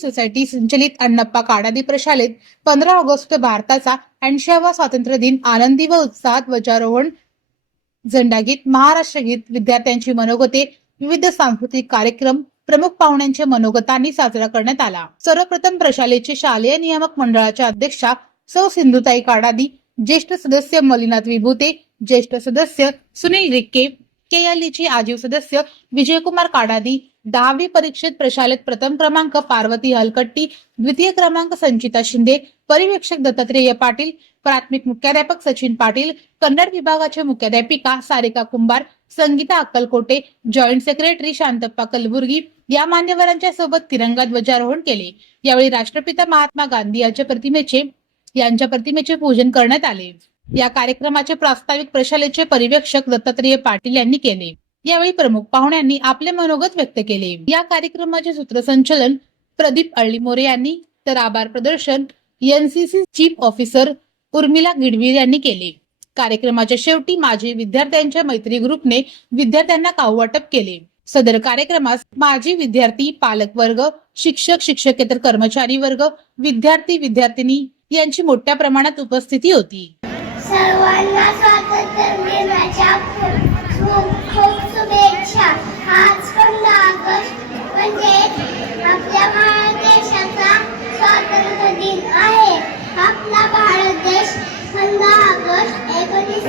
Society संचलित अण्णप्पा Kadadi प्रशालेत 15 August भारताचा 80वा स्वातंत्र्य दिन आनंदी व उत्साहात ध्वजारोहण, झेंडागीत, महाराष्ट्र गीत, विद्यार्थ्यांची मनोगते, विविध सांस्कृतिक कार्यक्रम, प्रमुख पाहुण्यांच्या मनोगतांनी साजरा करण्यात आला। सर्वप्रथम प्रशालेचे शालेय नियामक मंडळाच्या अध्यक्षा सौ सिंधुताई काडादी, ज्येष्ठ सदस्य मलिनाथ विभूते, ज्येष्ठ सदस्य सुनील रिक्के, केएलईचे आजीव सदस्य विजयकुमार काडादी, 10वी परीक्षेत प्रशालेत प्रथम क्रमांक पार्वती हलकट्टी, द्वितीय क्रमांक संचिता शिंदे, पर्यवेक्षक दत्तात्रेय पाटील, प्राथमिक मुख्याध्यापक सचिन पाटील, कन्नड विभागाचे मुख्याध्यापिका सारिका कुंभार, संगीता अक्कलकोटे, जॉईंट सेक्रेटरी शांतप्पा कलबुर्गी या मान्यवरांच्या सोबत तिरंगा ध्वजारोहण केले। यावेळी राष्ट्रपिता महात्मा गांधी यांच्या प्रतिमेचे पूजन करण्यात आले। या कार्यक्रमाचे प्रास्ताविक प्रशालेचे पर्यवेक्षक दत्तात्रेय पाटील यांनी केले। यावेळी प्रमुख पाहुण्यांनी आपले मनोगत व्यक्त केले। या कार्यक्रमाचे सूत्रसंचालन प्रदीप अळ्ळीमोरे यांनी तर आभार प्रदर्शन एनसीसी चीफ ऑफिसर उर्मिला गिडवीर यांनी केले। कार्यक्रमाच्या शेवटी माजी विद्यार्थ्यांच्या मैत्री ग्रुपने विद्यार्थ्यांना खाऊ वाटप केले। सदर कार्यक्रमास माजी विद्यार्थी, पालक वर्ग, शिक्षक, शिक्षकेतर कर्मचारी वर्ग, विद्यार्थी, विद्यार्थिनी यांची मोठ्या प्रमाणात उपस्थिती होती। सर्वांना स्वातंत्र्य दिनाच्या खूप शुभेच्छा। आज 15 ऑगस्ट म्हणजे आपल्या भारत देशाचा स्वातंत्र्य दिन आहे। आपला भारत देश 15 ऑगस्ट 19